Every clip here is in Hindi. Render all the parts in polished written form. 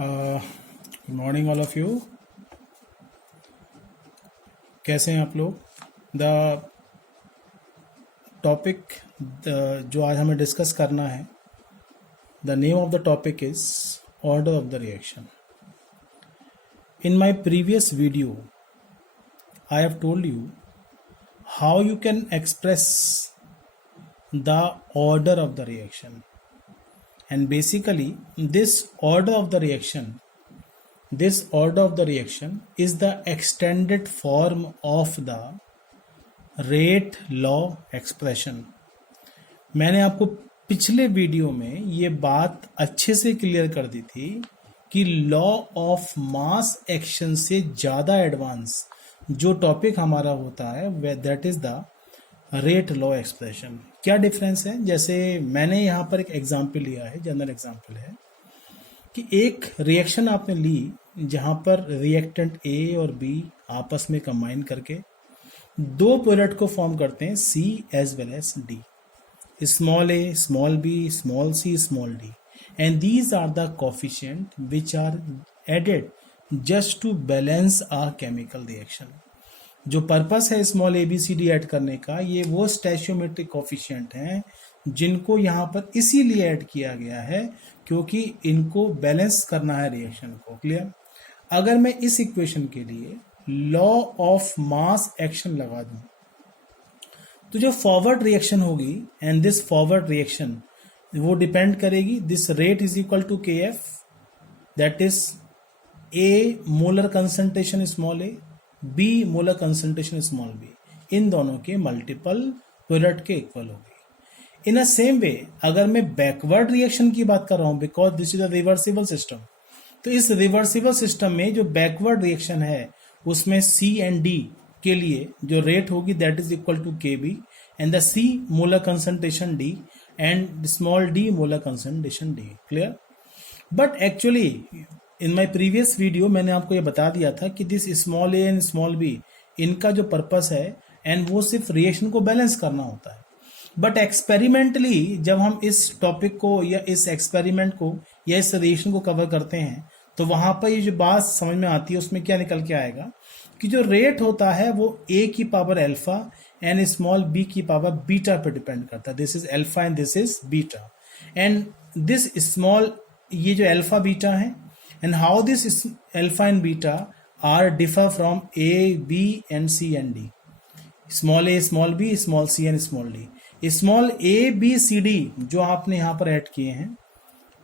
Good morning all of you. कैसे हैं आप लोग। द टॉपिक जो आज हमें डिस्कस करना है, the name of the topic is order of the reaction. In my previous video I have told you how you can express the order of the reaction, and basically this order of the reaction is the extended form of the rate law expression। मैंने आपको पिछले वीडियो में ये बात अच्छे से क्लियर कर दी थी कि लॉ ऑफ मास एक्शन से ज़्यादा एडवांस जो टॉपिक हमारा होता है that is the rate law expression. क्या डिफरेंस है? जैसे मैंने यहाँ पर एक एग्जाम्पल लिया है, जनरल एग्जाम्पल है कि एक रिएक्शन आपने ली जहाँ पर रिएक्टेंट ए और बी आपस में कंबाइन करके दो प्रोडक्ट को फॉर्म करते हैं, C as well as D, small A, small b, small c, small d, and these are the coefficient which are added just to balance a chemical reaction. जो पर्पस है small a b c d add करने का, ये वो स्टैचियोमेट्रिक कोफिशिएंट हैं जिनको यहाँ पर इसीलिए ऐड किया गया है क्योंकि इनको बैलेंस करना है रिएक्शन को। क्लियर? अगर मैं इस इक्वेशन के लिए लॉ ऑफ मास एक्शन लगा दूं तो जो फॉरवर्ड रिएक्शन होगी एंड दिस फॉरवर्ड रिएक्शन वो डिपेंड करेगी, this rate is equal to k f, that is a molar concentration small a, b molar concentration small b, इन दोनों के मल्टीपल प्रोडक्ट के इक्वल होगी। इन अ सेम वे अगर मैं बैकवर्ड रिएक्शन की बात कर रहा हूं, because this is a reversible system, तो इस रिवर्सिबल सिस्टम में जो बैकवर्ड रिएक्शन है उसमें सी एंड डी के लिए जो रेट होगी that is equal to K B and the C molar concentration D and small D molar concentration D. Clear? But actually in my previous video मैंने आपको ये बता दिया था कि this small A and small B, इनका जो पर्पस है एंड वो सिर्फ रिएक्शन को बैलेंस करना होता है। बट एक्सपेरिमेंटली जब हम इस टॉपिक को या इस एक्सपेरिमेंट को या इस रिएक्शन को कवर करते हैं तो वहां पर ये जो बात समझ में आती है उसमें क्या निकल के आएगा कि जो रेट होता है वो ए की power alpha and small B की पावर बीटा पर डिपेंड करता है। This is alpha and this is beta, and this small, ये जो अल्फा बीटा है, and how this alpha and beta are differ from A, B and C and D, small a, small b, small c and small d, small a, b, c, d जो आपने यहाँ पर ऐड किए हैं,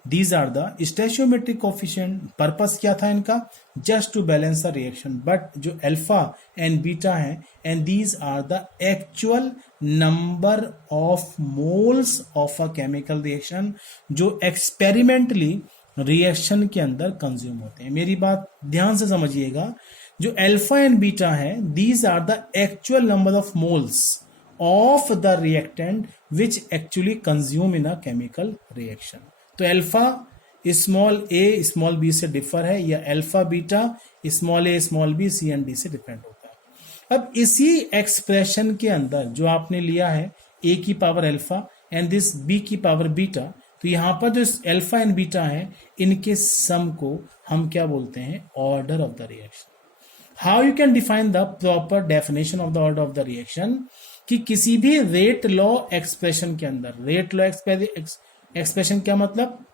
these are the stoichiometric coefficient। Purpose क्या था इनका? just to balance the reaction। but जो अल्फा एंड बीटा है and these are the actual number of moles of a chemical reaction जो experimentally रिएक्शन के अंदर कंज्यूम होते हैं। मेरी बात ध्यान से समझिएगा, जो अल्फा एंड बीटा है these are the actual number of moles of the reactant which actually consume in a chemical reaction. तो अल्फा स्मॉल ए स्मॉल बी से डिफर है, या alpha beta small A small B C and D से डिपेंड होता है। अब इसी एक्सप्रेशन के अंदर जो आपने लिया है ए की power alpha and this B की पावर बीटा, तो यहां पर जो अल्फा एंड बीटा है इनके सम को हम क्या बोलते हैं? Order of the reaction. How you can define the proper definition of the order of the reaction कि किसी भी रेट लॉ एक्सप्रेशन के अंदर, रेट लॉ एक्सप्रेशन क्या मतलब?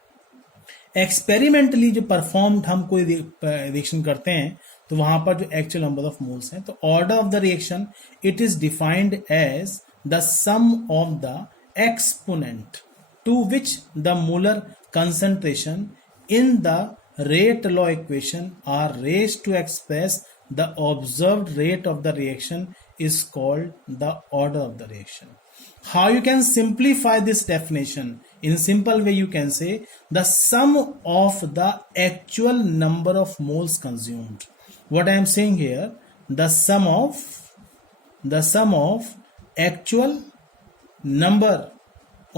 एक्सपेरिमेंटली जो परफॉर्म्ड हम कोई रिएक्शन करते हैं तो वहां पर जो एक्चुअल नंबर ऑफ मोल्स हैं, तो order of the reaction it is defined as the sum of the exponent to which the molar concentration in the rate law equation are raised to express the observed rate of the reaction is called the order of the reaction. How you can simplify this definition? In simple way you can say the sum of the actual number of moles consumed. What I am saying here, the sum of actual number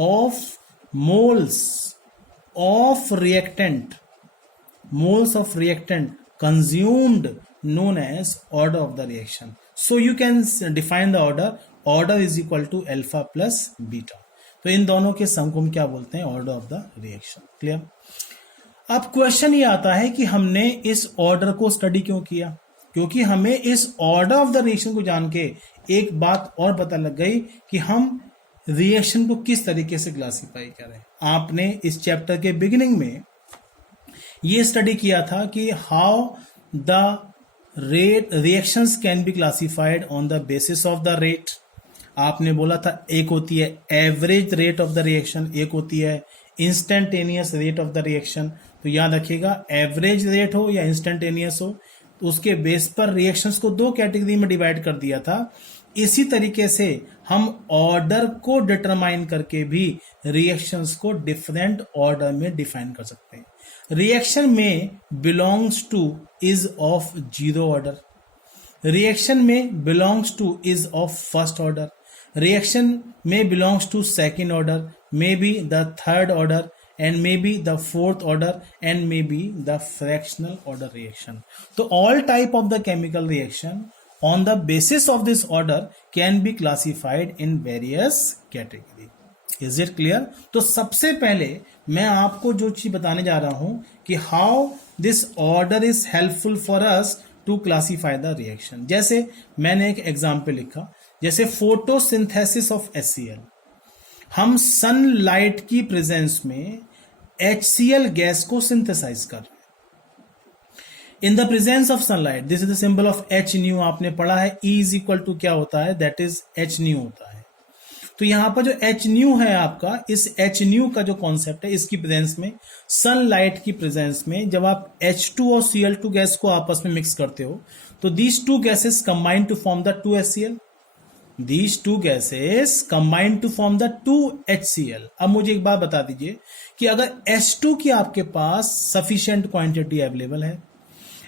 of moles of reactant consumed known as order of the reaction. So you can define the order is equal to alpha plus beta। तो इन दोनों के सम को हम क्या बोलते हैं? Order of the reaction. Clear? अब क्वेश्चन ये आता है कि हमने इस ऑर्डर को स्टडी क्यों किया, क्योंकि हमें इस ऑर्डर ऑफ द रिएक्शन को जान के एक बात और पता लग गई कि हम रिएक्शन को किस तरीके से क्लासिफाई करें। आपने इस चैप्टर के बिगिनिंग में ये स्टडी किया था कि how the rate reactions can be classified on the basis of the rate. आपने बोला था एक होती है average rate of the reaction, एक होती है instantaneous rate of the reaction. तो याद रखिएगा, एवरेज रेट हो या इंस्टेंटेनियस हो, तो उसके बेस पर रिएक्शंस को दो कैटेगरी में डिवाइड कर दिया था। इसी तरीके से हम ऑर्डर को डिटरमाइन करके भी रिएक्शंस को डिफरेंट ऑर्डर में डिफाइन कर सकते हैं। रिएक्शन में belongs to is of zero order, reaction में belongs to is of first order, reaction में belongs to second order, may be the third order, and maybe the fourth order, and maybe the fractional order reaction. So all type of the chemical reaction on the basis of this order can be classified in various category. Is it clear? तो सबसे पहले मैं आपको जो चीज बताने जा रहा हूं कि how this order is helpful for us to classify the reaction. जैसे मैंने एक एग्जाम्पल लिखा, जैसे फोटोसिंथेसिस ऑफ HCl। हम सनलाइट की प्रेजेंस में HCl गैस को सिंथेसाइज कर रहे हैं in the presence of sunlight. This is the symbol of H new, आपने पढ़ा है E इज इक्वल टू क्या होता है, दैट इज H न्यू होता है। तो यहां पर जो H न्यू है आपका, इस H न्यू का जो कॉन्सेप्ट है, इसकी प्रेजेंस में, सनलाइट की प्रेजेंस में जब आप H2 और Cl2 गैस को आपस में मिक्स करते हो तो these two gases combine to form the 2HCl। These two gases combine to form the 2HCl। अब मुझे एक बात बता दीजिए कि अगर H2 की आपके पास सफिशिएंट क्वांटिटी अवेलेबल है,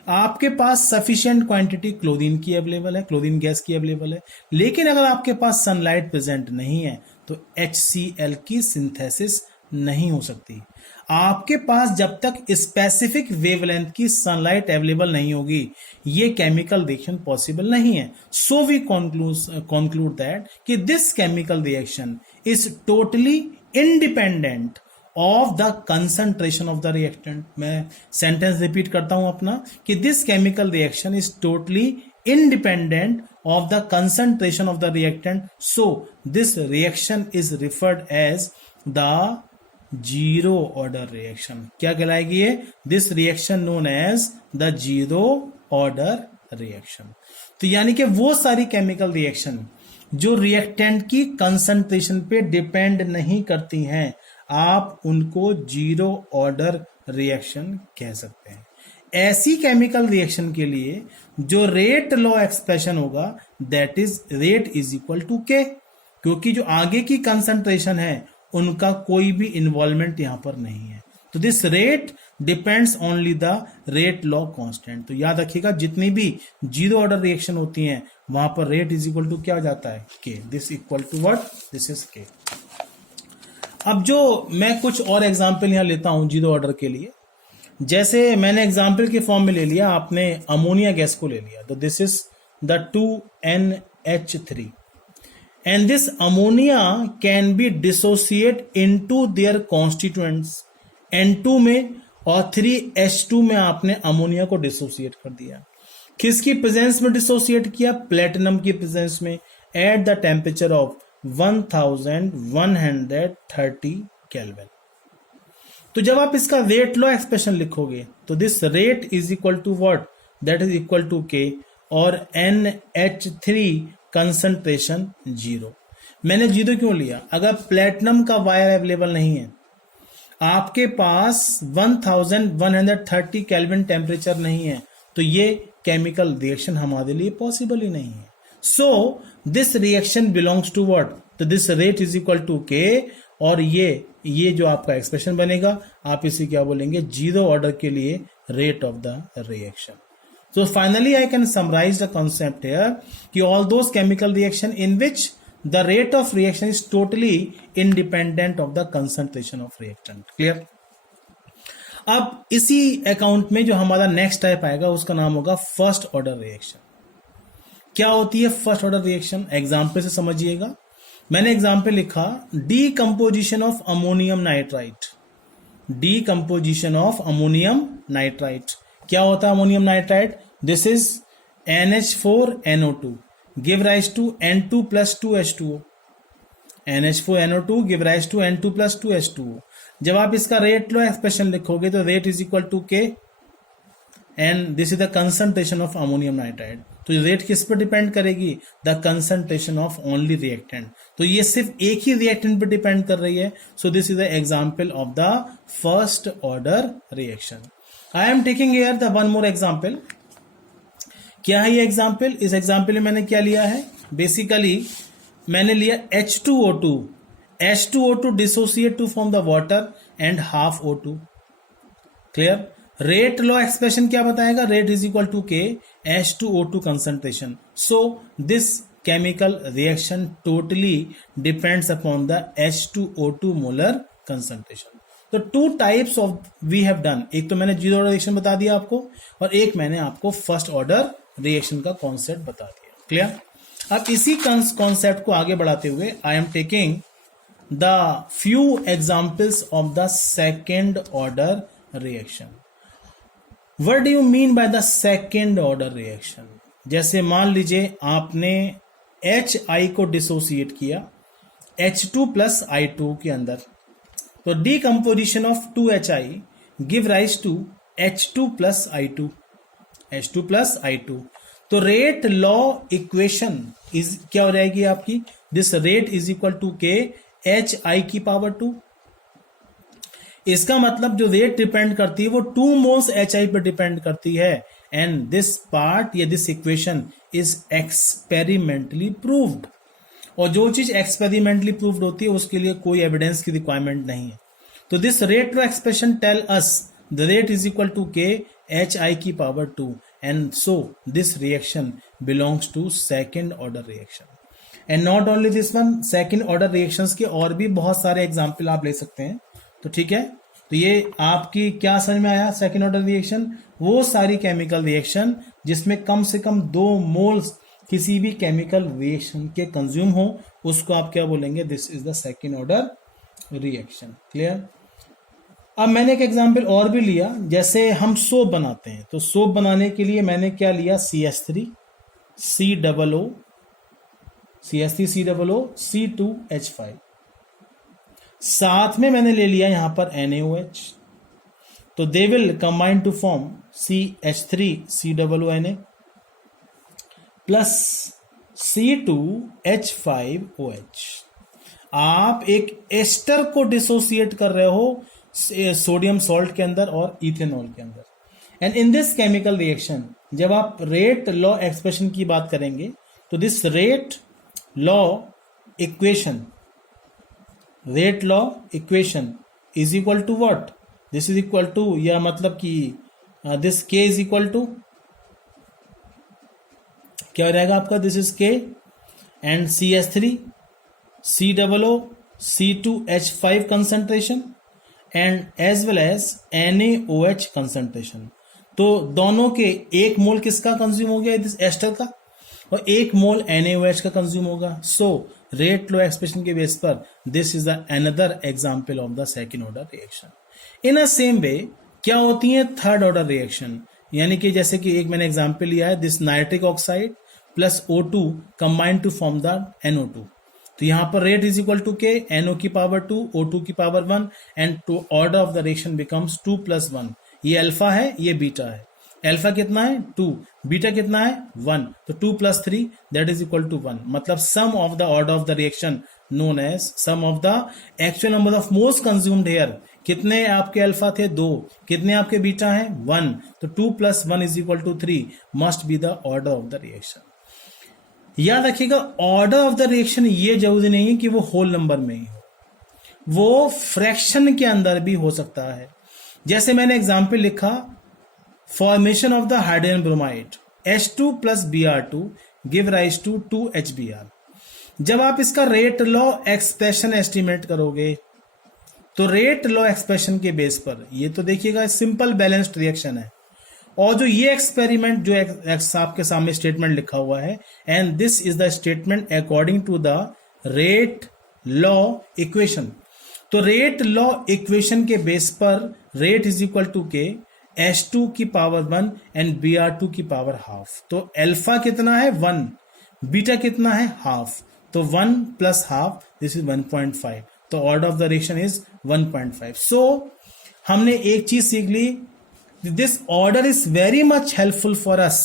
आपके पास सफिशिएंट क्वांटिटी क्लोरीन की अवेलेबल है, क्लोरीन गैस की अवेलेबल है, लेकिन अगर आपके पास सनलाइट प्रेजेंट नहीं है तो HCl की सिंथेसिस नहीं हो सकती। आपके पास जब तक स्पेसिफिक वेवलेंथ की सनलाइट अवेलेबल नहीं होगी ये केमिकल रिएक्शन पॉसिबल नहीं है। सो वी कंक्लूड दैट कि this chemical reaction is totally independent of the concentration of the reactant. मैं सेंटेंस रिपीट करता हूं अपना कि this chemical reaction is totally independent of the concentration of the reactant, so this reaction is referred as the zero order reaction. क्या कहलाएगी ये? This reaction known as the zero order reaction. तो यानी कि वो सारी केमिकल रिएक्शन जो रिएक्टेंट की कंसंट्रेशन पे डिपेंड नहीं करती हैं, आप उनको जीरो ऑर्डर रिएक्शन कह सकते हैं। ऐसी केमिकल रिएक्शन के लिए जो रेट लॉ एक्सप्रेशन होगा that is rate is equal to K, क्योंकि जो आगे की कंसंट्रेशन है उनका कोई भी इन्वॉल्वमेंट यहां पर नहीं है। तो this rate depends only the rate law constant. तो याद रखिएगा जितनी भी जीरो ऑर्डर रिएक्शन होती हैं वहां पर रेट इज इक्वल टू क्या हो जाता है? K. This equal to what? This is K. अब जो मैं कुछ और एग्जाम्पल यहां लेता हूं जीरो ऑर्डर के लिए, जैसे मैंने एग्जाम्पल के फॉर्म में ले लिया, आपने अमोनिया गैस को ले लिया, तो this is the 2NH3 and this ammonia can be dissociate into their constituents N2 में और 3H2 में आपने अमोनिया को डिसोसिएट कर दिया। किसकी प्रेजेंस में डिसोसिएट किया? प्लेटिनम की प्रेजेंस में at the temperature of 1130 kelvin. तो जब आप इसका रेट लॉ एक्सप्रेशन लिखोगे तो this rate is equal to what? That is equal to के और NH3 कंसंट्रेशन जीरो। मैंने जीरो क्यों लिया? अगर प्लेटिनम का वायर अवेलेबल नहीं है, आपके पास 1130 केल्विन टेम्परेचर नहीं है, तो ये केमिकल रिएक्शन हमारे लिए पॉसिबल ही नहीं है। So this reaction belongs to what? तो this rate is equal to के और ये जो आपका एक्सप्रेशन बनेगा आप इसे क्या बोलेंगे? जीरो ऑर्डर के लिए rate of the reaction. So finally I can summarize the concept here कि all those chemical reaction in which the rate of reaction is totally independent of the concentration of reactant. Clear? अब इसी अकाउंट में जो हमारा नेक्स्ट टाइप आएगा उसका नाम होगा फर्स्ट ऑर्डर रिएक्शन। क्या होती है फर्स्ट ऑर्डर रिएक्शन? एग्जाम्पल से समझिएगा। मैंने एग्जाम्पल लिखा decomposition of ammonium nitrite. Decomposition of ammonium nitrite. क्या होता है ammonium nitrite? This is NH4NO2 give rise to N2 plus 2H2O। NH4NO2 give rise to N2 plus 2H2O। जब आप इसका रेट लो एक्सप्रेशन लिखोगे तो rate is equal to K and this is the concentration of ammonium nitride. तो रेट किस पर डिपेंड करेगी? The concentration of only reactant. तो ये सिर्फ एक ही रिएक्टेंट पर डिपेंड कर रही है। So this is the example of the first order reaction. I am taking here the one more example. क्या है ये एग्जाम्पल? इस एग्जाम्पल में मैंने क्या लिया है? बेसिकली मैंने लिया H2O2। H2O2 dissociate to form the water and half O2। Clear? Rate law expression क्या बताएगा? Rate is equal to K H2O2 concentration. So this chemical reaction totally depends upon the H2O2 molar concentration. तो two types of we have done. एक तो मैंने जीरो ऑर्डर रिएक्शन बता दिया आपको, और एक मैंने आपको फर्स्ट ऑर्डर रिएक्शन का कॉन्सेप्ट बता दिया। क्लियर? अब इसी कॉन्सेप्ट को आगे बढ़ाते हुए I am taking the few examples of the second order reaction. What do you mean by the second order reaction? जैसे मान लीजिए आपने HI को डिसोसिएट किया H2 plus I2 के अंदर, तो decomposition of 2HI give rise to H2 plus I2। H2 plus I2। तो रेट लॉ इक्वेशन इज क्या हो जाएगी आपकी? This rate is equal to K HI की पावर 2। इसका मतलब जो रेट डिपेंड करती है वो 2 मोल्स HI पर डिपेंड करती है। एंड दिस पार्ट या this equation is experimentally proved. और जो चीज एक्सपेरिमेंटली प्रूव्ड होती है उसके लिए कोई एविडेंस की रिक्वायरमेंट नहीं है। तो this rate law expression tell us the rate is equal to K HI की power 2 and so this reaction belongs to second order reaction. And not only this one, second order reactions के और भी बहुत सारे एग्जाम्पल आप ले सकते हैं। तो ठीक है, तो ये आपकी क्या समझ में आया? सेकेंड ऑर्डर रिएक्शन वो सारी केमिकल रिएक्शन जिसमें कम से कम 2 मोल्स किसी भी केमिकल रिएक्शन के कंज्यूम हो, उसको आप क्या बोलेंगे? This is the second order reaction. Clear? अब मैंने एक एग्जांपल और भी लिया, जैसे हम सोप बनाते हैं, तो सोप बनाने के लिए मैंने क्या लिया? CH3 COO CH3 COO C2H5, साथ में मैंने ले लिया यहां पर NaOH। तो they will combine to form CH3 COONA plus C2H5OH। आप एक एस्टर को डिसोसिएट कर रहे हो सोडियम सॉल्ट के अंदर और इथेनॉल के अंदर। And in this chemical reaction जब आप रेट लॉ एक्सप्रेशन की बात करेंगे तो this rate law equation is equal to what? This is equal to, या मतलब कि this K is equal to क्या हो जाएगा आपका? This is K and CH3 COO C2H5 concentration and as well as NaOH concentration. तो दोनों के 1 मोल किसका कंज्यूम हो गया? दिस एस्टर का, और 1 मोल NaOH का कंज्यूम होगा। सो रेट लो एक्सप्रेशन के बेस पर this is the another example of the second order reaction. In a same वे क्या होती है थर्ड ऑर्डर रिएक्शन? यानी कि जैसे कि एक मैंने एग्जांपल लिया है, this nitric oxide plus O2 combined to form the NO2। तो यहां पर rate is equal to K NO की पावर 2 O2 की power 1 and to order of the reaction becomes 2 + 1। ये अल्फा है, ये बीटा है। अल्फा कितना है? 2, बीटा कितना है? 1। तो 2 + 3 दैट इज इक्वल टू 1। मतलब sum of the order of the reaction known as sum of the actual number of moles consumed here. कितने आपके अल्फा थे? 2। कितने आपके बीटा है? 1। तो 2 + 1 is equal to 3 must be the order of the reaction. याद रखिएगा, ऑर्डर ऑफ द रिएक्शन ये जरूरी नहीं है कि वो होल नंबर में ही हो, वो फ्रैक्शन के अंदर भी हो सकता है। जैसे मैंने एग्जांपल लिखा, formation of the hydrogen bromide H2 + Br2 give rise to 2HBr। जब आप इसका रेट लॉ एक्सप्रेशन एस्टिमेट करोगे तो रेट लॉ एक्सप्रेशन के बेस पर, ये तो देखिएगा सिंपल बैलेंस्ड रिएक्शन है, और जो ये एक्सपेरिमेंट जो आपके सामने स्टेटमेंट लिखा हुआ है, and this is the statement according to the rate law equation. तो तो रेट लॉ इक्वेशन के बेस पर rate is equal to K H2 की पावर 1 एंड Br2 की पावर हाफ। तो अल्फा कितना है 1, बीटा कितना है हाफ, तो 1 प्लस हाफ दिस इज 1.5, तो order of the reaction is 1.5। So हमने एक चीज सीख ली, this order is very much helpful for us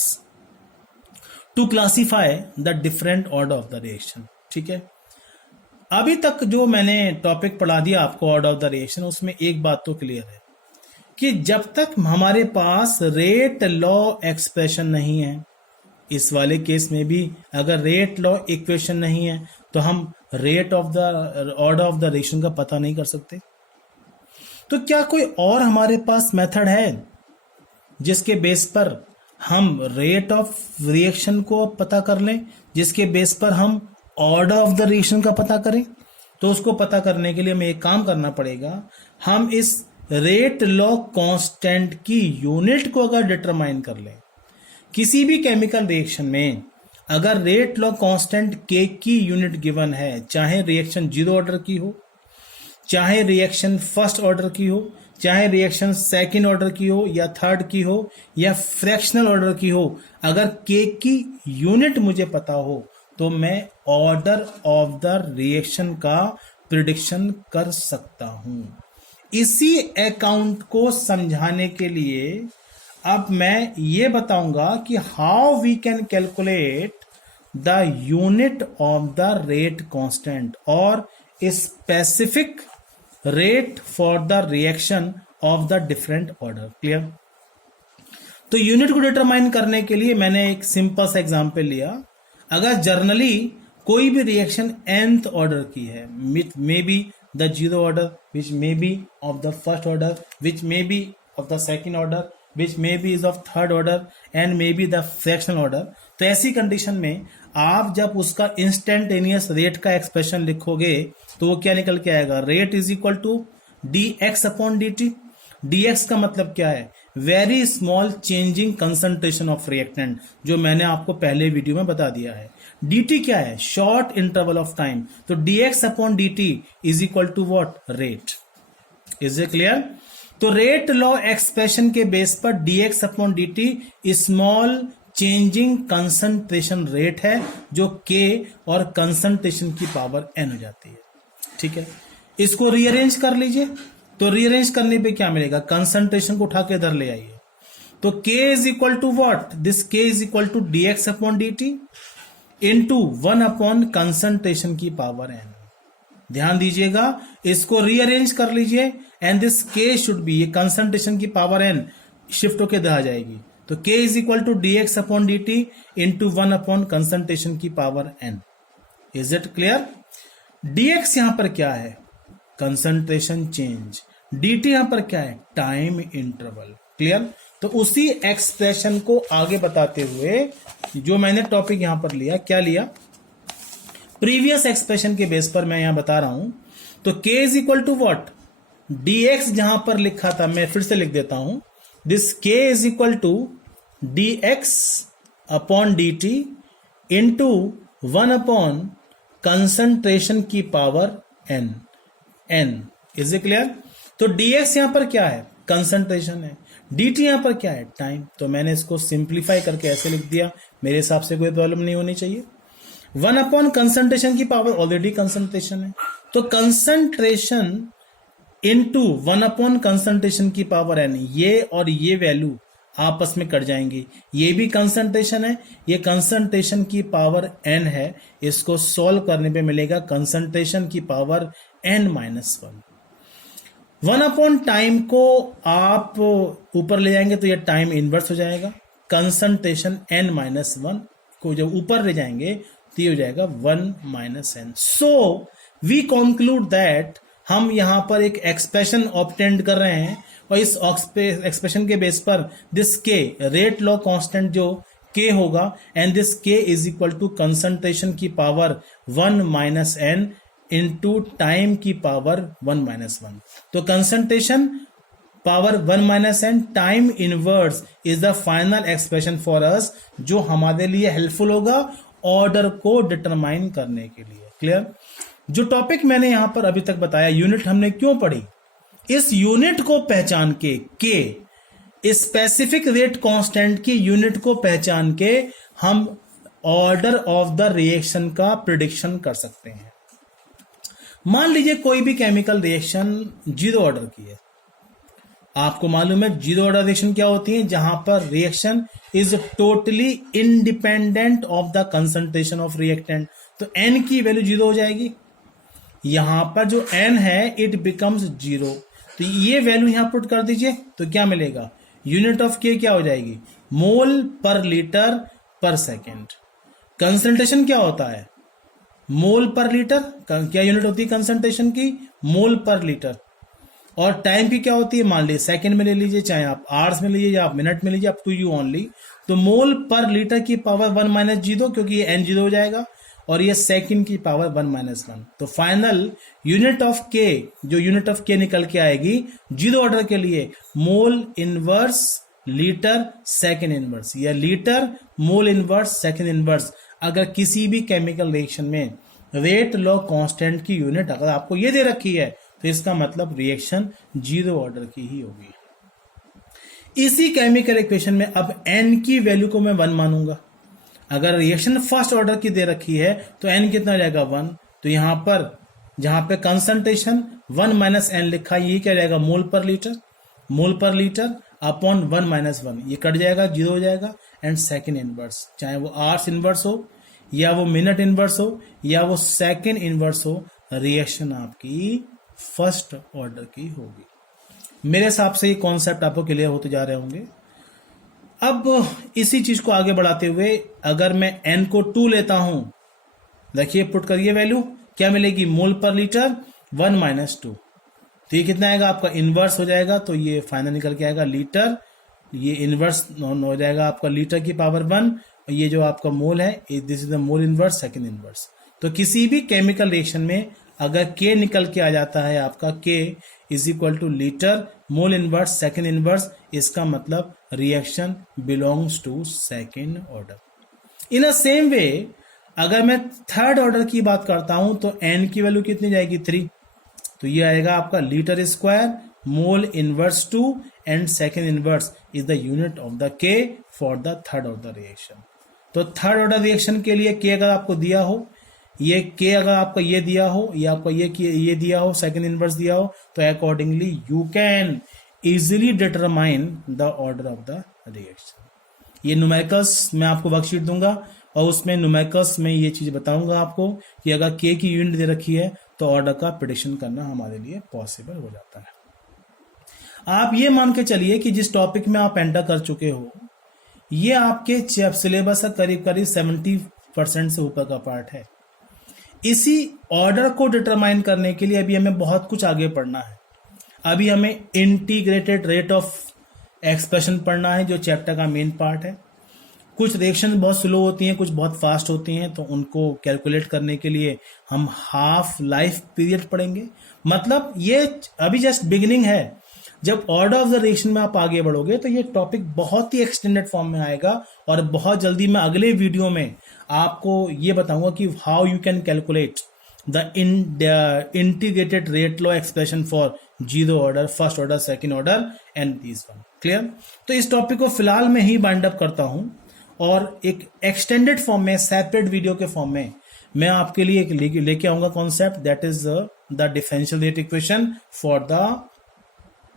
to classify the different order of the reaction. ठीक है, अभी तक जो मैंने टॉपिक पढ़ा दिया आपको ऑर्डर ऑफ द रिएक्शन, उसमें एक बात तो क्लियर है कि जब तक हमारे पास रेट लॉ एक्सप्रेशन नहीं है, इस वाले केस में भी अगर रेट लॉ इक्वेशन नहीं है तो हम rate of the order of the reaction का पता नहीं कर सकते। तो क्या कोई और हमारे पास मेथड है जिसके बेस पर हम रेट ऑफ रिएक्शन को पता कर लें, जिसके बेस पर हम ऑर्डर ऑफ द रिएक्शन का पता करें? तो उसको पता करने के लिए हमें एक काम करना पड़ेगा, हम इस रेट लॉ कांस्टेंट की यूनिट को अगर डिटरमाइन कर लें, किसी भी केमिकल रिएक्शन में अगर रेट लॉ कांस्टेंट के की यूनिट गिवन है, चाहे रिएक्शन 0 ऑर्डर की हो, चाहे रिएक्शन फर्स्ट ऑर्डर की हो, चाहे रिएक्शन सेकंड ऑर्डर की हो या थर्ड की हो या फ्रैक्शनल ऑर्डर की हो, अगर के की यूनिट मुझे पता हो तो मैं ऑर्डर ऑफ द रिएक्शन का प्रिडिक्शन कर सकता हूं। इसी अकाउंट को समझाने के लिए अब मैं ये बताऊंगा कि how we can calculate the unit of the rate constant और specific rate for the reaction of the different order. Clear? तो यूनिट को डिटरमाइन करने के लिए मैंने एक सिंपल सा एग्जांपल लिया। अगर जर्नली कोई भी रिएक्शन nth ऑर्डर की है, मे be the 0 order, which may be of the first order, which may be of the second order, which may be is of third order and may be the fractional order, तो ऐसी कंडीशन में आप जब उसका इंस्टेंटेनियस रेट का एक्सप्रेशन लिखोगे तो वो क्या निकल के आएगा, rate is equal to dx upon dt। dx का मतलब क्या है, very small changing concentration of reactant, जो मैंने आपको पहले वीडियो में बता दिया है। dt क्या है, शॉर्ट इंटरवल ऑफ टाइम, तो dx upon dt is equal to what, rate. Is it clear? तो रेट लॉ एक्सप्रेशन के बेस पर dx upon dt small changing concentration rate है, जो k और कंसंट्रेशन की पावर n हो जाती है। ठीक है, इसको रीअरेंज कर लीजिए, तो रीअरेंज करने पे क्या मिलेगा, कंसंट्रेशन को उठा के इधर ले आइए, तो k is equal to what, this k is equal to dx upon dt into 1 upon concentration की पावर n। ध्यान दीजिएगा, इसको रीअरेंज कर लीजिए and this k should be, ये कंसंट्रेशन की पावर n शिफ्ट होके इधर आ जाएगी, तो k is equal to dx upon dt into 1 upon concentration की power n। Is it clear? dx यहां पर क्या है, कंसंट्रेशन चेंज, dt यहां पर क्या है, टाइम इंटरवल। क्लियर? तो उसी एक्सप्रेशन को आगे बताते हुए जो मैंने टॉपिक यहां पर लिया, क्या लिया, प्रीवियस एक्सप्रेशन के बेस पर मैं यहां बता रहा हूं, तो k is equal to what, dx जहां पर लिखा था मैं फिर से लिख देता हूं, this k is equal to dx upon dt into 1 upon concentration की power n। Is it clear? तो dx यहां पर क्या है, कंसंट्रेशन है, dt यहां पर क्या है, टाइम। तो मैंने इसको सिंप्लीफाई करके ऐसे लिख दिया, मेरे हिसाब से कोई प्रॉब्लम नहीं होनी चाहिए। 1 अपॉन कंसंट्रेशन की पावर ऑलरेडी कंसंट्रेशन है, तो कंसंट्रेशन इनटू 1 अपॉन कंसंट्रेशन की पावर n, ये और ये वैल्यू आपस में कट जाएंगी, ये भी कंसंट्रेशन है, ये कंसंट्रेशन की पावर n है, इसको सॉल्व करने पे मिलेगा कंसंट्रेशन की पावर n-1। 1 अपॉन टाइम को आप ऊपर ले जाएंगे तो ये टाइम इनवर्स हो जाएगा, कंसंट्रेशन n-1 को जब ऊपर ले जाएंगे तो ये हो जाएगा 1 - n। So we conclude that हम यहां पर एक एक्सप्रेशन ऑब्टेंड कर रहे हैं और इस एक्सप्रेशन के बेस पर दिस के रेट लॉ कांस्टेंट जो k होगा and this k is equal to concentration की पावर 1 - n इंटू टाइम की पावर 1 - 1। तो concentration power 1 - n time inverse is the final expression for us, जो हमारे लिए हेल्पफुल होगा ऑर्डर को डिटरमाइन करने के लिए। क्लियर? जो टॉपिक मैंने यहां पर अभी तक बताया, यूनिट हमने क्यों पढ़ी, इस यूनिट को पहचान के स्पेसिफिक रेट कांस्टेंट की यूनिट को पहचान के हम ऑर्डर ऑफ द रिएक्शन का प्रिडिक्शन कर सकते हैं। मान लीजिए कोई भी केमिकल रिएक्शन जीरो ऑर्डर की है। आपको मालूम है जीरो ऑर्डर रिएक्शन क्या होती है, जहां पर reaction is totally independent of the concentration of reactant. तो एन की वैल्यू जीरो हो जाएगी। यहां पर जो एन है इट बिकम्स जीरो, तो ये वैल्यू यहां पुट कर दीजिए तो क्या मिलेगा, यूनिट ऑफ के क्या हो जाएगी, मोल पर लीटर पर सेकेंड। कंसंट्रेशन क्या होता है, मोल पर लीटर, क्या यूनिट होती है कंसंट्रेशन की, मोल पर लीटर। और टाइम की क्या होती है, मान लीजिए सेकंड में ले लीजिए, चाहे आप आवर्स में लीजिए या आप मिनट में लीजिए, अप टू यू ओनली। तो मोल पर लीटर की पावर 1 माइनस जीरो, क्योंकि ये एन जीरो हो जाएगा, और ये सेकंड की पावर 1 माइनस 1। तो फाइनल यूनिट ऑफ के, जो यूनिट ऑफ के निकल के आएगी जीरो ऑर्डर के लिए, mole inverse litre second inverse, या litre mole inverse second inverse. अगर किसी भी केमिकल रिएक्शन में रेट लॉ कांस्टेंट की यूनिट अगर आपको ये दे रखी है, तो इसका मतलब रिएक्शन जीरो ऑर्डर की ही होगी। इसी केमिकल इक्वेशन में अब n की वैल्यू को मैं 1 मानूंगा। अगर रिएक्शन फर्स्ट ऑर्डर की दे रखी है तो n कितना हो जाएगा 1। तो यहां पर जहां पे कंसंट्रेशन 1 माइनस एन लिखा है, ये क्या जाएगा, मोल पर लीटर अपॉन 1 माइनस 1, ये कट जाएगा, जीरो हो जाएगा। एंड सेकेंड इनवर्स, चाहे वो आवर्स इनवर्स हो या वो मिनट इनवर्स हो या वो सेकेंड इनवर्स हो, रिएक्शन आपकी फर्स्ट ऑर्डर की होगी। मेरे हिसाब से ये कॉन्सेप्ट आपको क्लियर होते जा रहे होंगे। अब इसी चीज को आगे बढ़ाते हुए अगर मैं n को 2 लेता हूं, देखिए पुट करिए वैल्यू, क्या मिलेगी, मोल पर लीटर 1 माइनस 2, तो ये कितना आएगा आपका, इनवर्स हो जाएगा। तो ये फाइनल निकल के आएगा लीटर, ये इनवर्स हो जाएगा आपका लीटर की पावर 1, और ये जो आपका मोल है this is the mole inverse second inverse. तो किसी भी केमिकल रिएक्शन में अगर K निकल के आ जाता है आपका K is equal to litre mole inverse second inverse, इसका मतलब reaction belongs to second order. In a same way अगर मैं थर्ड ऑर्डर की बात करता हूं तो n की वैल्यू कितनी जाएगी, 3। तो ये आएगा आपका litre square mole inverse 2 and second inverse is the unit of the K for the third order reaction. तो थर्ड ऑर्डर रिएक्शन के लिए K अगर आपको दिया हो, ये K अगर आपका ये दिया हो, या आपका ये दिया हो, सेकंड इनवर्स दिया हो, तो accordingly you can easily determine the order of the reaction. ये न्यूमेरिकल्स मैं आपको वर्कशीट दूंगा और उसमें न्यूमेरिकल्स में ये चीज बताऊंगा आपको कि अगर K की यूनिट दे रखी है तो ऑर्डर का प्रेडिक्शन करना हमारे लिए पॉसिबल हो जाता है। आप ये मान के चलिए कि जिस टॉपिक में आप एंटर कर चुके हो, ये आपके सिलेबस का करीब करीब 70% से ऊपर का पार्ट है। इसी ऑर्डर को डिटरमाइन करने के लिए अभी हमें बहुत कुछ आगे पढ़ना है। अभी हमें इंटीग्रेटेड रेट ऑफ एक्सप्रेशन पढ़ना है, जो चैप्टर का मेन पार्ट है। कुछ रिएक्शन बहुत स्लो होती हैं, कुछ बहुत फास्ट होती हैं, तो उनको कैलकुलेट करने के लिए हम हाफ लाइफ पीरियड पढ़ेंगे। मतलब ये अभी जस्ट बिगिनिंग है। जब ऑर्डर ऑफ द रिएक्शन में आप आगे बढ़ोगे तो ये टॉपिक बहुत ही एक्सटेंडेड फॉर्म में आएगा, और बहुत जल्दी मैं अगले वीडियो में आपको ये बताऊंगा कि how you can calculate the integrated rate law expression for zero order, first order, second order and this one. Clear? तो इस टॉपिक को फिलहाल मैं ही बाइंड अप करता हूं, और एक एक्सटेंडेड फॉर्म में, सेपरेट वीडियो के फॉर्म में मैं आपके लिए एक लेके आऊंगा concept, that is the differential rate equation for the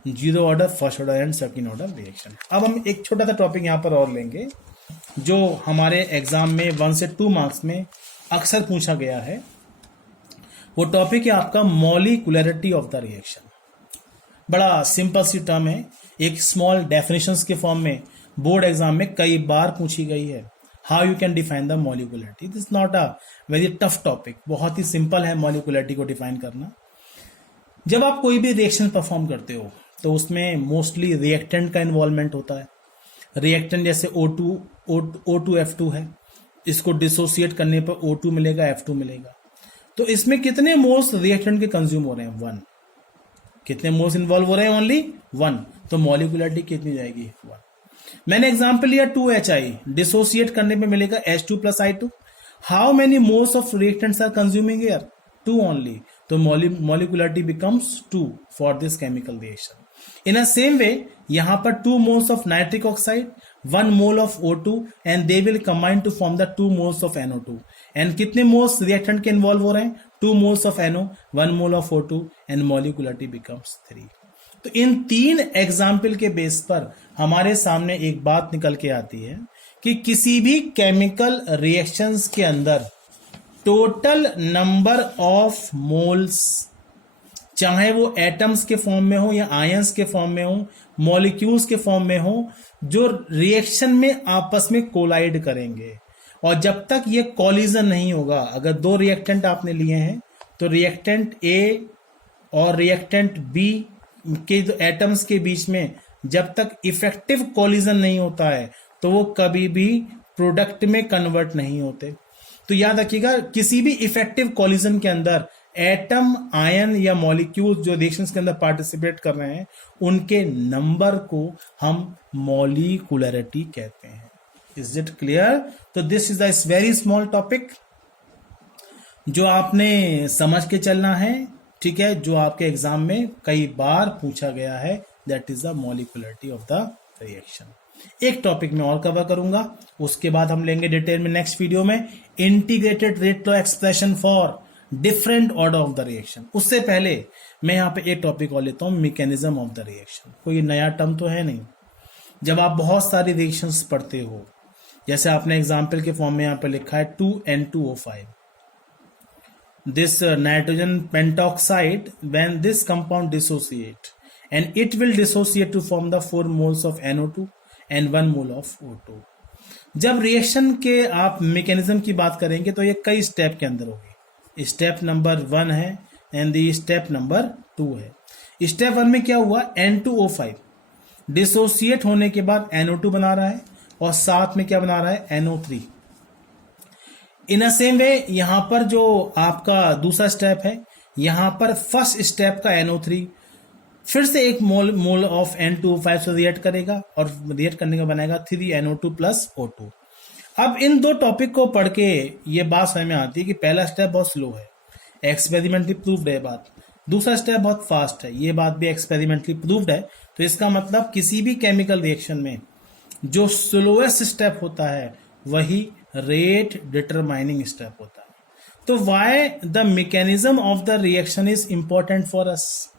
zero order, first order and second order reaction. अब हम एक छोटा सा टॉपिक यहां पर और लेंगे जो हमारे एग्जाम में 1 से 2 मार्क्स में अक्सर पूछा गया है। वो टॉपिक है आपका मॉलिक्यूलरिटी ऑफ द रिएक्शन। बड़ा सिंपल सी टर्म है, एक स्मॉल डेफिनेशंस के फॉर्म में बोर्ड एग्जाम में कई बार पूछी गई है। How you can define the molecularity, this not a very tough topic, बहुत ही सिंपल है मॉलिक्यूलरिटी को डिफाइन करना। जब आप कोई भी रिएक्शन परफॉर्म करते हो तो उसमें मोस्टली रिएक्टेंट का इन्वॉल्वमेंट होता है। रिएक्टेंट जैसे O2F2 है, इसको डिसोसिएट करने पर O2 मिलेगा, F2 मिलेगा। तो इसमें कितने मोल्स रिएक्टेंट के कंज्यूम हो रहे हैं, 1। कितने मोल्स इन्वॉल्व हो रहे हैं, ओनली 1। तो मॉलिक्यूलरिटी कितनी जाएगी, 1। मैंने एग्जांपल लिया 2HI, डिसोसिएट करने पे मिलेगा H2 + I2। How many moles of reactants are consuming here, 2 only. तो molecularity becomes 2 for this chemical reaction. In a same way, यहाँ पर 2 moles of nitric oxide, 1 mole of O2 and they will combine to form the 2 moles of NO2. And कितने moles reactant के involve हो रहे हैं? 2 moles of NO, 1 mole of O2 and molecularity becomes 3. तो इन 3 एग्जाम्पल के बेस पर हमारे सामने एक बात निकल के आती है कि किसी भी केमिकल रिएक्शंस के अंदर टोटल नंबर ऑफ मोल्स, चाहे वो एटम्स के फॉर्म में हो या आयंस के फॉर्म में हो, मॉलिक्यूल्स के फॉर्म में हो, जो रिएक्शन में आपस में कोलाइड करेंगे, और जब तक ये कॉलिजन नहीं होगा, अगर 2 रिएक्टेंट आपने लिए हैं तो रिएक्टेंट ए और रिएक्टेंट बी के एटम्स के बीच में जब तक इफेक्टिव कॉलिजन नहीं होता है तो वो कभी भी प्रोडक्ट में कन्वर्ट नहीं होते. तो याद रखिएगा, किसी भी इफेक्टिव कॉलिजन के अंदर एटम, आयन या मॉलिक्यूल जो रिएक्शंस के अंदर पार्टिसिपेट कर रहे हैं उनके नंबर को हम मॉलिक्यूलरिटी कहते हैं. Is it clear? तो this is the very small topic जो आपने समझ के चलना है, ठीक है, जो आपके एग्जाम में कई बार पूछा गया है. That is the molecularity of the reaction. एक टॉपिक में और कवर करूंगा, उसके बाद हम लेंगे डिटेल में नेक्स्ट वीडियो में integrated rate law expression for different order of the reaction. उससे पहले मैं यहाँ पे एक टॉपिक और लेता हूं, मैकेनिज्म ऑफ द रिएक्शन. कोई नया टर्म तो है नहीं. जब आप बहुत सारी रिएक्शंस पढ़ते हो, जैसे आपने एग्जाम्पल के फॉर्म में यहाँ पे लिखा है 2N2O5, this nitrogen pentoxide, when this compound dissociate and it will dissociate to form the 4 moles of NO2 and 1 mole of O2. जब रिएक्शन के आप मैकेनिज्म की बात करेंगे तो ये कई स्टेप के अंदर होगी. स्टेप नंबर 1 है एंड स्टेप नंबर 2 है. स्टेप 1 में क्या हुआ? N2O5 डिसोसिएट होने के बाद NO2 बना रहा है और साथ में क्या बना रहा है? NO3. इन अ सेम वे यहां पर जो आपका दूसरा स्टेप है, यहां पर फर्स्ट स्टेप का NO3 फिर से एक मोल ऑफ N2O5 से रिएक्ट करेगा और रिएक्ट करने का बनाएगा 3NO2 प्लस O2. अब इन 2 टॉपिक को पढ़ के ये बात समझ में आती है कि पहला स्टेप बहुत स्लो है, एक्सपेरिमेंटली प्रूव्ड है बात. दूसरा स्टेप बहुत फास्ट है, ये बात भी एक्सपेरिमेंटली प्रूव्ड है. तो इसका मतलब किसी भी केमिकल रिएक्शन में जो स्लोएस्ट स्टेप होता है वही रेट डिटरमाइनिंग स्टेप होता है. तो why the mechanism of the reaction is important for us.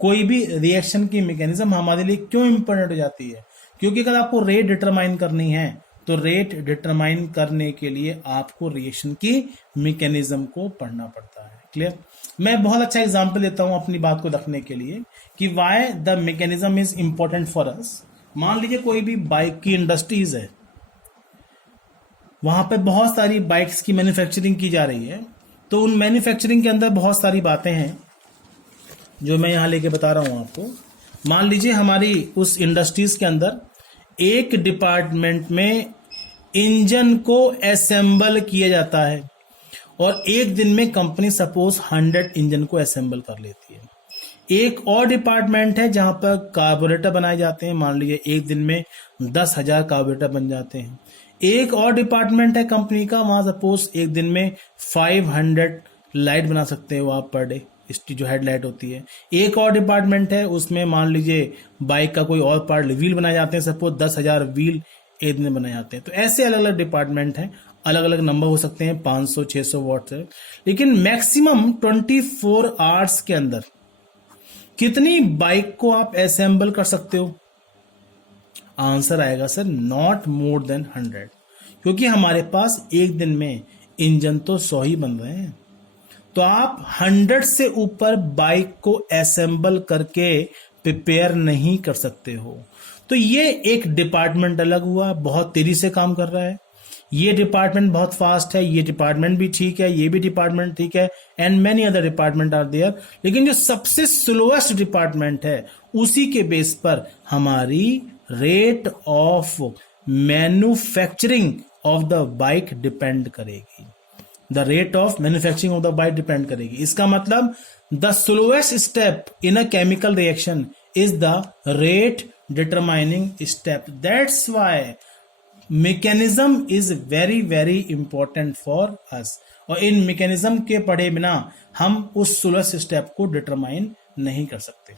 कोई भी रिएक्शन की मैकेनिज्म हमारे लिए क्यों इंपॉर्टेंट हो जाती है? क्योंकि अगर आपको रेट डिटरमाइन करनी है तो रेट डिटरमाइन करने के लिए आपको रिएक्शन की मैकेनिज्म को पढ़ना पड़ता है. क्लियर? मैं बहुत अच्छा एग्जांपल देता हूं अपनी बात को रखने के लिए कि why the mechanism is important for us. मान लीजिए कोई भी बाइक की इंडस्ट्रीज है, वहां पे बहुत सारी बाइक्स की मैन्युफैक्चरिंग की जा रही है. तो उन मैन्युफैक्चरिंग के अंदर बहुत सारी बातें हैं जो मैं यहां लेके बता रहा हूं आपको. मान लीजिए हमारी उस इंडस्ट्रीज के अंदर एक डिपार्टमेंट में इंजन को असेंबल किया जाता है और एक दिन में कंपनी सपोज 100 इंजन को असेंबल कर लेती है. एक और डिपार्टमेंट है जहां पर कार्बोरेटर बनाए जाते हैं, मान लीजिए एक दिन में 10,000 कार्बोरेटर बन जाते हैं. एक और डिपार्टमेंट है कंपनी का, वहां सपोज एक दिन में 500 लाइट बना सकते हो आप पर डे, इसकी जो हेडलाइट होती है. एक और डिपार्टमेंट है, उसमें मान लीजिए बाइक का कोई और पार्ट, व्हील बनाए जाते हैं, सपोज 10,000 व्हील एक दिन में बनाए जाते हैं. तो ऐसे अलग अलग डिपार्टमेंट हैं, अलग अलग नंबर हो सकते हैं, 500 600 वॉट से. लेकिन मैक्सिमम 24 आवर्स के अंदर कितनी बाइक को आप असेंबल कर सकते हो? आंसर आएगा सर नॉट मोर देन 100, क्योंकि हमारे पास एक दिन में इंजन तो 100 ही बन रहे हैं. तो आप 100 से ऊपर बाइक को असेंबल करके प्रिपेयर नहीं कर सकते हो. तो ये एक डिपार्टमेंट अलग हुआ, बहुत तेजी से काम कर रहा है. ये डिपार्टमेंट बहुत फास्ट है, ये डिपार्टमेंट भी ठीक है, ये भी डिपार्टमेंट ठीक है, and many other department are there. लेकिन जो सबसे स्लोएस्ट डिपार्टमेंट है उसी के बेस पर हमारी rate of manufacturing of the bike depend करेगी. The rate of manufacturing of the bike depend करेगी. इसका मतलब the slowest step in a chemical reaction is the rate determining step. That's why mechanism is very very important for us. और इन मैकेनिज्म के पढ़े बिना हम उस स्लोएस्ट स्टेप को डिटरमाइन नहीं कर सकते।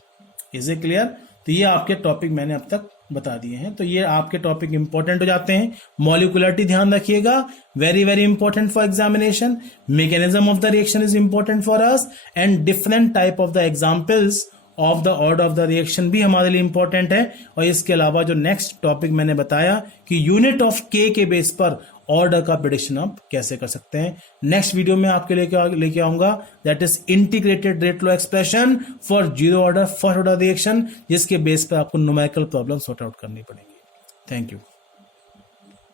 Is a clear? तो ये आपके टॉपिक मैंने अब तक बता दिए हैं। तो ये आपके टॉपिक इंपॉर्टेंट हो जाते हैं। मॉलिक्युलरिटी ध्यान रखिएगा, very very important for examination. Mechanism of the reaction is important for us, and different type of the examples of the order of the reaction भी हमारे लिए इंपॉर्टेंट है। और इसके अलावा जो नेक्स्ट टॉपिक मैंने बताया कि यूनिट ऑफ के बेस पर ऑर्डर का प्रेडिक्शन आप कैसे कर सकते हैं, नेक्स्ट वीडियो में आपके लेके आऊंगा, that is integrated rate law expression for zero order first order reaction, जिसके बेस पर आपको न्यूमेरिकल प्रॉब्लम सॉर्ट आउट करनी पड़ेगी। Thank you.